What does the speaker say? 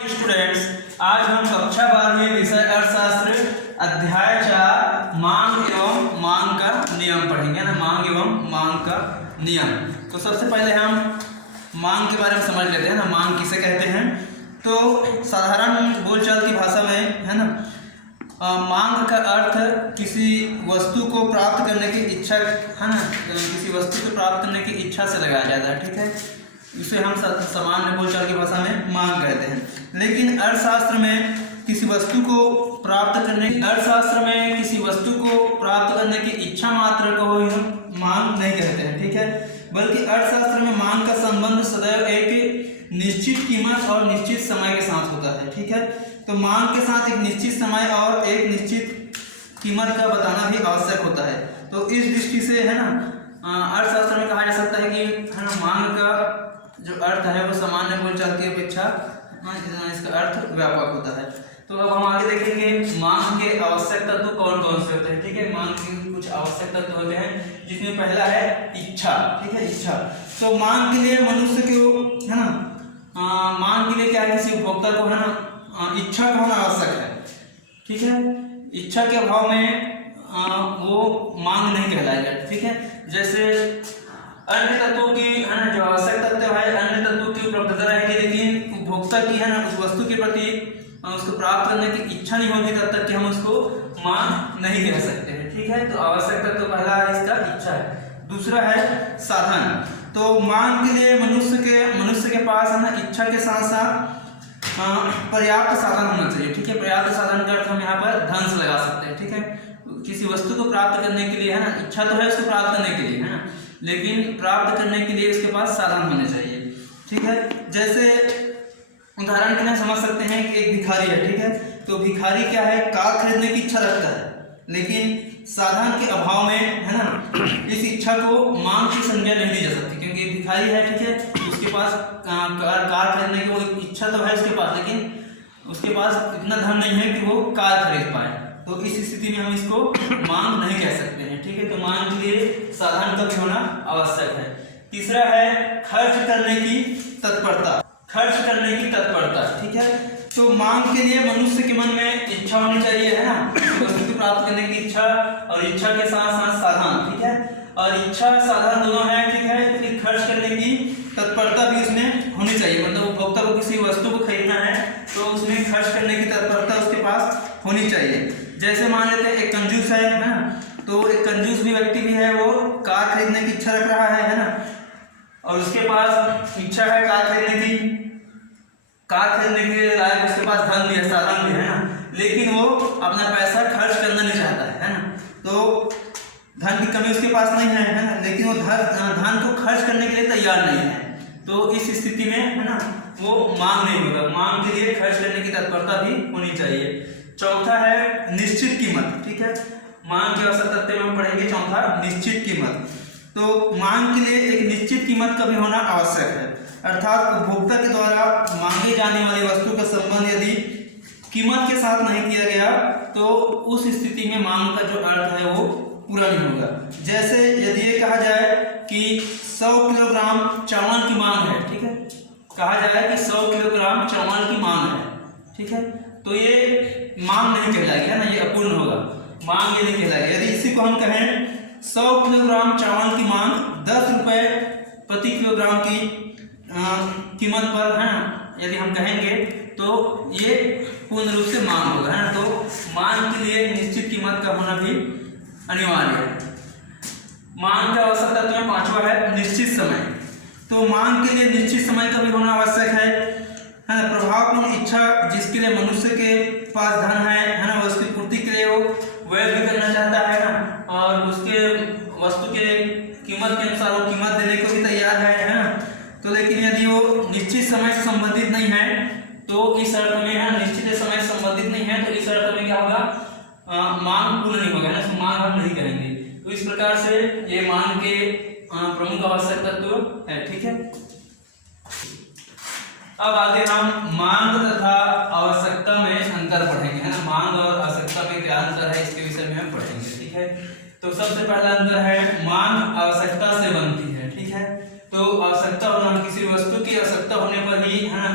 Students, आज हम कक्षा 12वीं विषय अर्थशास्त्र अध्याय 4 मांग एवं मांग का नियम पढ़ेंगे ना। मांग एवं मांग का नियम। तो सबसे पहले हम मांग के बारे में समझ लेते हैं ना। मांग किसे कहते हैं? तो साधारण बोलचाल की भाषा में है ना, मांग का अर्थ किसी वस्तु को प्राप्त करने की इच्छा है ना, किसी वस्तु को प्राप्त करने की इच्छा से लगाया जाता है। ठीक है, इसे हम सामान्य बोलचाल की भाषा में मांग कहते हैं। लेकिन अर्थशास्त्र में किसी वस्तु को प्राप्त करने की इच्छा मात्र को मांग नहीं कहते हैं। ठीक है, बल्कि अर्थशास्त्र में मांग का संबंध सदैव एक निश्चित कीमत और निश्चित समय के साथ होता है। ठीक है, तो मांग के साथ एक निश्चित समय और एक निश्चित कीमत का बताना भी आवश्यक होता है। तो इस दृष्टि से है ना, अर्थशास्त्र में कहा जा सकता है कि है ना, मांग का जो अर्थ है वो सामान्य बोलचाल की अपेक्षा इसका अर्थ व्यापक होता है। तो अब हम आगे देखेंगे मांग के आवश्यक तत्व कौन कौन से होते हैं। ठीक है, मांग के कुछ आवश्यक तत्व होते हैं, जिसमें पहला है इच्छा। ठीक है, इच्छा। तो मांग के लिए मनुष्य को है ना, मांग के लिए क्या है, किसी उपभोक्ता को है ना इच्छा का होना आवश्यक है। ठीक है, इच्छा के अभाव में वो मांग नहीं कहलाएगा। ठीक है, जैसे अन्य तत्वों की है ना, जो आवश्यक तत्व है, अन्य तत्वों की उपलब्धता रहेगी, लेकिन उपभोक्ता की है ना उस वस्तु के प्रति उसको प्राप्त करने की इच्छा नहीं होगी, तब तक कि हम उसको मांग नहीं कह सकते हैं। ठीक है, तो आवश्यक तत्व पहला है इसका इच्छा है। दूसरा है साधन। तो मांग के लिए मनुष्य के पास है ना इच्छा के साथ साथ पर्याप्त साधन होना चाहिए। ठीक है, पर्याप्त साधन का अर्थ हम यहाँ पर धन से लगा सकते हैं। ठीक है, किसी वस्तु को प्राप्त करने के लिए है ना, इच्छा तो है उसको प्राप्त करने के लिए है ना, लेकिन प्राप्त करने के लिए उसके पास साधन होने चाहिए। ठीक है, जैसे उदाहरण के लिए समझ सकते हैं कि एक भिखारी है। ठीक है, तो भिखारी क्या है, कार खरीदने की इच्छा रखता है, लेकिन साधन के अभाव में है ना इस इच्छा को मांग की संज्ञा नहीं दी जा सकती, क्योंकि भिखारी है। ठीक है, उसके पास कार खरीदने की वो इच्छा तो है उसके पास, लेकिन उसके पास इतना धन नहीं है कि वो कार खरीद पाए। तो इस स्थिति में हम इसको मांग नहीं कह सकते हैं। ठीक है, तो मांग के लिए साधन का भी होना आवश्यक है। तीसरा है खर्च करने की तत्परता। ठीक है, तो मांग के लिए मनुष्य के मन में इच्छा होनी चाहिए है ना, वस्तु को प्राप्त करने की इच्छा, और इच्छा के साथ साथ साधन। ठीक है, और इच्छा साधन दोनों है। ठीक है, फिर खर्च करने की तत्परता भी उसमें होनी चाहिए। मतलब उपभोक्ता को किसी वस्तु को खरीदना है तो उसमें खर्च करने की तत्परता उसके पास होनी चाहिए। जैसे मान लेते हैं एक कंजूस है ना, तो एक कंजूस भी व्यक्ति भी है, वो कार खरीदने की इच्छा रख रहा है ना, और उसके पास इच्छा है कार खरीदने के लायक उसके पास धन भी है, साधन भी है ना, लेकिन वो अपना पैसा खर्च करना नहीं चाहता है ना। तो धन की कमी उसके पास नहीं है ना, लेकिन वो धन को खर्च करने के लिए तैयार नहीं है। तो इस स्थिति में है ना वो मांग नहीं होगा। मांग के लिए खर्च करने की तत्परता भी होनी चाहिए। चौथा है निश्चित कीमत। ठीक है, मांग के आवश्यक तत्व में पढ़ेंगे चौथा निश्चित कीमत। तो मांग के लिए एक निश्चित कीमत का भी होना आवश्यक है, अर्थात उपभोक्ता के द्वारा मांगे जाने वाली वस्तु का संबंध यदि कीमत के साथ नहीं किया गया तो उस स्थिति में मांग का जो अर्थ है वो पूरा नहीं होगा। जैसे यदि ये कहा जाए कि 100 किलोग्राम चावल की मांग है। ठीक है, कहा जाए कि 100 किलोग्राम चावल की मांग है। ठीक है, तो ये मांग नहीं कहलाएगी है ना, ये अपूर्ण होगा, मांग ये नहीं कहलाएगी। यदि इसी को हम कहें 100 किलोग्राम चावल की मांग 10 रुपए प्रति किलोग्राम की कीमत पर है ना, यदि हम कहेंगे तो ये पूर्ण रूप से मांग होगा है ना। तो मांग के लिए निश्चित कीमत का होना भी अनिवार्य है। मांग का आवश्यक तत्व में पांचवा है निश्चित समय। तो मांग के लिए निश्चित समय का भी होना आवश्यक है ना। प्रभावपूर्ण इच्छा जिसके लिए मनुष्य के पास धन है ना, उसकी पूर्ति के लिए वो व्यय भी करना चाहता है ना, और उसके वस्तु के कीमत के अनुसार वो कीमत देने को भी तैयार है ना। तो लेकिन यदि वो निश्चित समय से संबंधित नहीं है तो इस अर्थ में है, निश्चित समय से संबंधित नहीं है तो इस अर्थ में क्या होगा, मांग पूर्ण नहीं होगा ना, तो मांग हम नहीं करेंगे। तो इस प्रकार से ये मांग के प्रमुख आवश्यक तत्व है। ठीक है, अब आगे हम मांग तथा आवश्यकता में अंतर पढ़ेंगे है ना। मांग और आवश्यकता में क्या अंतर है इसके विषय में हम पढ़ेंगे। ठीक है, तो सबसे पहला अंतर है मांग आवश्यकता से बनती है। ठीक है, तो आवश्यकता होना, किसी वस्तु की आवश्यकता होने पर ही है ना